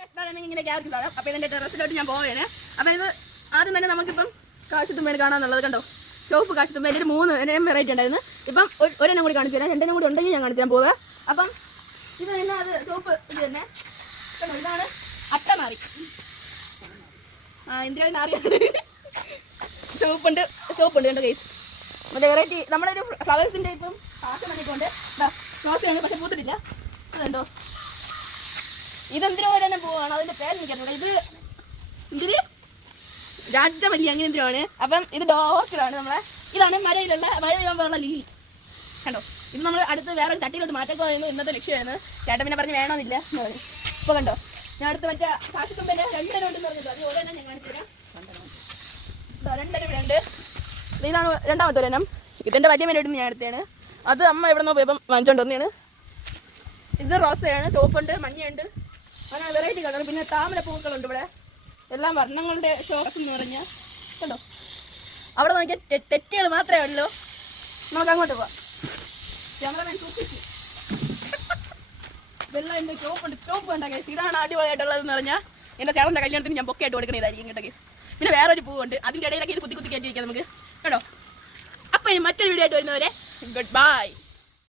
ഇങ്ങനെയൊക്കെ ആയിരിക്കും സാധനം. അപ്പോൾ ഇതിൻ്റെ ടെറസിലോട്ട് ഞാൻ പോവുകയാണ്. അപ്പോൾ ഇത് ആദ്യം തന്നെ നമുക്കിപ്പം കാശുത്തുമ്പയാണ് കാണാമെന്നുള്ളത്. കണ്ടോ, ചുവപ്പ് കാശുത്തുമ്പ. എൻ്റെ 3 വെറൈറ്റി ഉണ്ടായിരുന്നു. ഇപ്പം ഒരെണ്ണം കൂടി കാണിച്ചു തരാം. 2 കൂടി ഉണ്ടെങ്കിൽ ഞാൻ കാണിച്ചു തരാൻ പോവുക. അപ്പം ഇത് തന്നെ അത് ചുവപ്പ് ഇത് തന്നെ കണ്ടോ, ഇതാണ് അട്ടമാറി. എന്തിനാണ് നാറിയാണ്. ചുവപ്പുണ്ട് കണ്ടോ ഗൈസ്. മറ്റേ വെറൈറ്റി നമ്മളൊരു ഫ്ലവേഴ്സിൻ്റെ ഇപ്പം പാസം വന്നിട്ടുണ്ട്. റോസയാണ്, പക്ഷെ പൂത്തിട്ടില്ല. അതുണ്ടോ, ഇതെന്തിനോ ഒരെണ്ണം പോവാണ്. അതിൻ്റെ പേര് എനിക്കറിയില്ല. ഇത് എന്തിന് രാജമല്ലി അങ്ങനെ എന്തിനാണ്. അപ്പം ഇത് ഡോർക്കിലാണ് നമ്മളെ. ഇതാണ് മഴ പെയ്യാൻ പോലുള്ള ലില്ലി. കണ്ടോ, ഇത് നമ്മൾ അടുത്ത് വേറെ ചട്ടിയിലോട്ട് മാറ്റൊക്കെ പറയുന്നത് ഇന്നത്തെ ലക്ഷ്യമായിരുന്നു. ചേട്ടൻ പിന്നെ പറഞ്ഞ് വേണമെന്നില്ല എന്ന് പറഞ്ഞു. ഇപ്പോൾ കണ്ടോ, ഞാൻ അടുത്ത് മറ്റേ കാശുത്തുമ്പൻ്റെ 2 ഉണ്ടെന്ന് പറഞ്ഞത്. അത് ഒരെണ്ണം ഞാൻ കാണിച്ചു തരാം. 2 ഇവിടെ ഉണ്ട്. ഇതാണ് രണ്ടാമത്തെ ഒരെണ്ണം. ഇതിൻ്റെ വലിയ മേലോട്ട് ഞാൻ എടുത്തതാണ്. അത് അമ്മ എവിടെ നിന്നോ പോയപ്പം വാങ്ങിച്ചോണ്ട് വന്നതാണ്. ഇത് റോസയാണ്, ചുവപ്പുണ്ട്, മഞ്ഞയുണ്ട്, അങ്ങനെ വെറൈറ്റി കളർ. പിന്നെ താമര പൂക്കളുണ്ട് ഇവിടെ. എല്ലാം വർണ്ണങ്ങളുടെ ഷോസ് എന്ന് പറഞ്ഞാൽ കണ്ടോ. അവിടെ നോക്കിയാൽ തെറ്റുകൾ മാത്രമേ ഉള്ളൂ. നമുക്ക് അങ്ങോട്ട് പോവാം. ക്യാമറമാൻ സൂക്ഷിച്ചു. ഇതെല്ലാം എൻ്റെ ചുവപ്പ് കണ്ട കേസ്. ഇതാണ് അടിപൊളിയായിട്ടുള്ളതെന്ന് പറഞ്ഞാൽ എൻ്റെ ചേട്ടൻ്റെ കല്യാണത്തിന് ഞാൻ ബൊക്കെയായിട്ട് കൊടുക്കണതായിരിക്കും കേട്ടോ കേസ്. പിന്നെ വേറൊരു പൂവുണ്ട്, അതിൻ്റെ ഇടയിലൊക്കെ ഇത് കുത്തി കയറ്റിയിരിക്കാം നമുക്ക് കേട്ടോ. അപ്പോൾ മറ്റൊരു വീഡിയോ ആയിട്ട് വരുന്നവരെ ഗുഡ് ബൈ.